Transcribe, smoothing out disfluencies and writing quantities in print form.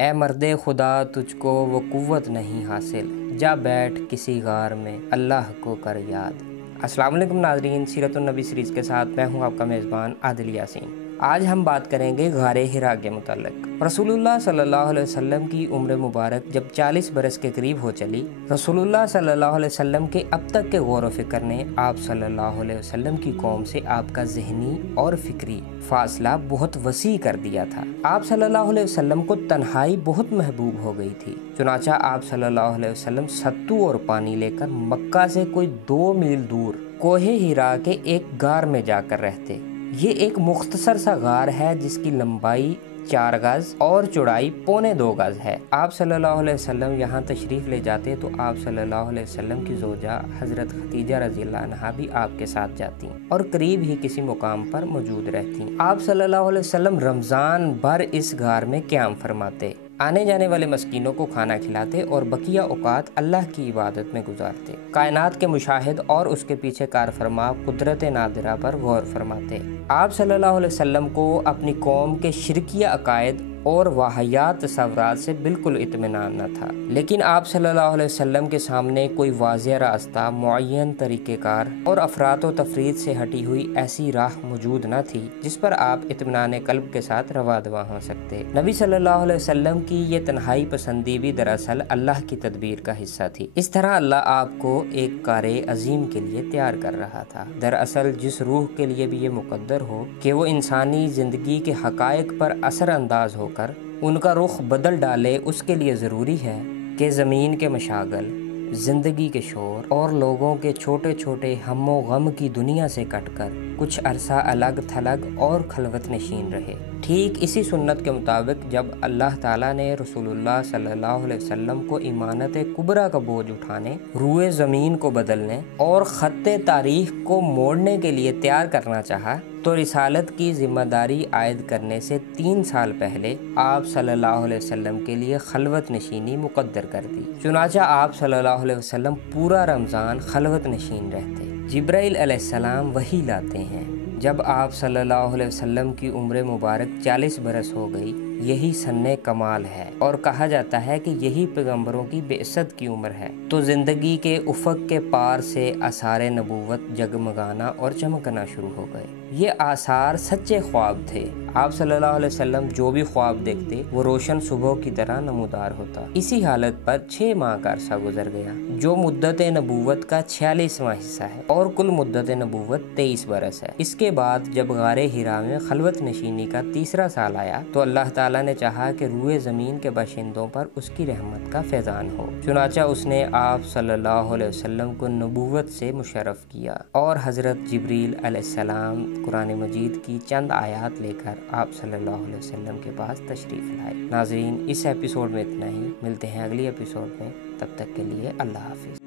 اے مرد خدا تجھ کو وہ قوت نہیں حاصل، جا بیٹھ کسی غار میں اللہ کو کر یاد۔ السلام علیکم ناظرین، سیرت النبی سیریز کے ساتھ میں ہوں آپ کا میزبان عادل یاسین۔ آج ہم بات کریں گے غار حرا کے متعلق۔ رسول اللہ صلی اللہ علیہ وسلم کی عمر مبارک جب 40 برس کے قریب ہو چلی، رسول اللہ صلی اللہ علیہ وسلم کے اب تک کے غور و فکر نے آپ صلی اللہ علیہ وسلم کی قوم سے آپ کا ذہنی اور فکری فاصلہ بہت وسیع کر دیا تھا۔ آپ صلی اللہ علیہ وسلم کو تنہائی بہت محبوب ہو گئی تھی، چنانچہ آپ صلی اللہ علیہ وسلم ستو اور پانی لے کر مکہ سے کوئی 2 میل دور کوہ حرا کے ایک غار میں جا کر رہتے۔ یہ ایک مختصر سا غار ہے جس کی لمبائی 4 گز اور چوڑائی 2.25 گز ہے۔ آپ صلی اللہ علیہ وسلم یہاں تشریف لے جاتے تو آپ صلی اللہ علیہ وسلم کی زوجہ حضرت خدیجہ رضی اللہ عنہا بھی آپ کے ساتھ جاتی اور قریب ہی کسی مقام پر موجود رہتی۔ آپ صلی اللہ علیہ وسلم رمضان بھر اس غار میں قیام فرماتے، آنے جانے والے مسکینوں کو کھانا کھلاتے اور بقیہ اوقات اللہ کی عبادت میں گزارتے، کائنات کے مشاہد اور اس کے پیچھے کار فرما قدرت نادرہ پر غور فرماتے۔ آپ صلی اللہ علیہ وسلم کو اپنی قوم کے شرکیہ عقائد اور واہیات تصورات سے بالکل اطمینان نہ تھا، لیکن آپ صلی اللہ علیہ وسلم کے سامنے کوئی واضح راستہ، معین طریقہ کار اور افراط و تفرید سے ہٹی ہوئی ایسی راہ موجود نہ تھی جس پر آپ اطمینان قلب کے ساتھ رواں دواں ہو سکتے۔ نبی صلی اللہ علیہ وسلم کی یہ تنہائی پسندی بھی دراصل اللہ کی تدبیر کا حصہ تھی۔ اس طرح اللہ آپ کو ایک کار عظیم کے لیے تیار کر رہا تھا۔ دراصل جس روح کے لیے بھی یہ مقدر ہو کہ وہ انسانی زندگی کے حقائق پر اثر انداز ہو کر ان کا رخ بدل ڈالے، اس کے لیے ضروری ہے کہ زمین کے مشاغل، زندگی کے شور اور لوگوں کے چھوٹے چھوٹے ہم و غم کی دنیا سے کٹ کر کچھ عرصہ الگ تھلگ اور خلوت نشین رہے۔ ٹھیک اسی سنت کے مطابق جب اللہ تعالیٰ نے رسول اللہ صلی اللہ علیہ وسلم کو امانت کبریٰ کا بوجھ اٹھانے، روئے زمین کو بدلنے اور خط تاریخ کو موڑنے کے لیے تیار کرنا چاہا تو رسالت کی ذمہ داری عائد کرنے سے 3 سال پہلے آپ صلی اللہ علیہ وسلم کے لیے خلوت نشینی مقدر کر دی۔ چنانچہ آپ صلی اللہ علیہ وسلم پورا رمضان خلوت نشین رہتے۔ جبرائیل علیہ السلام وحی لاتے ہیں۔ جب آپ صلی اللہ علیہ وسلم کی عمر مبارک 40 برس ہو گئی، یہی سن کمال ہے اور کہا جاتا ہے کہ یہی پیغمبروں کی بعثت کی عمر ہے، تو زندگی کے افق کے پار سے آثار نبوت جگمگانا اور چمکنا شروع ہو گئے۔ یہ آثار سچے خواب تھے۔ آپ صلی اللہ علیہ وسلم جو بھی خواب دیکھتے وہ روشن صبح کی طرح نمودار ہوتا۔ اسی حالت پر 6 ماہ کا عرصہ گزر گیا، جو مدت نبوت کا 46واں حصہ ہے اور کل مدت نبوت 23 برس ہے۔ اس کے بعد جب غار حرا میں خلوت نشینی کا 3 سال آیا تو اللہ تعالیٰ نے چاہا کہ روئے زمین کے باشندوں پر اس کی رحمت کا فیضان ہو، چنانچہ اس نے آپ صلی اللہ علیہ وسلم کو نبوت سے مشرف کیا اور حضرت جبریل علیہ السلام قرآن مجید کی چند آیات لے کر آپ صلی اللہ علیہ وسلم کے پاس تشریف لائے۔ ناظرین، اس ایپیسوڈ میں اتنا ہی، ملتے ہیں اگلی ایپیسوڈ میں، تب تک کے لیے اللہ حافظ۔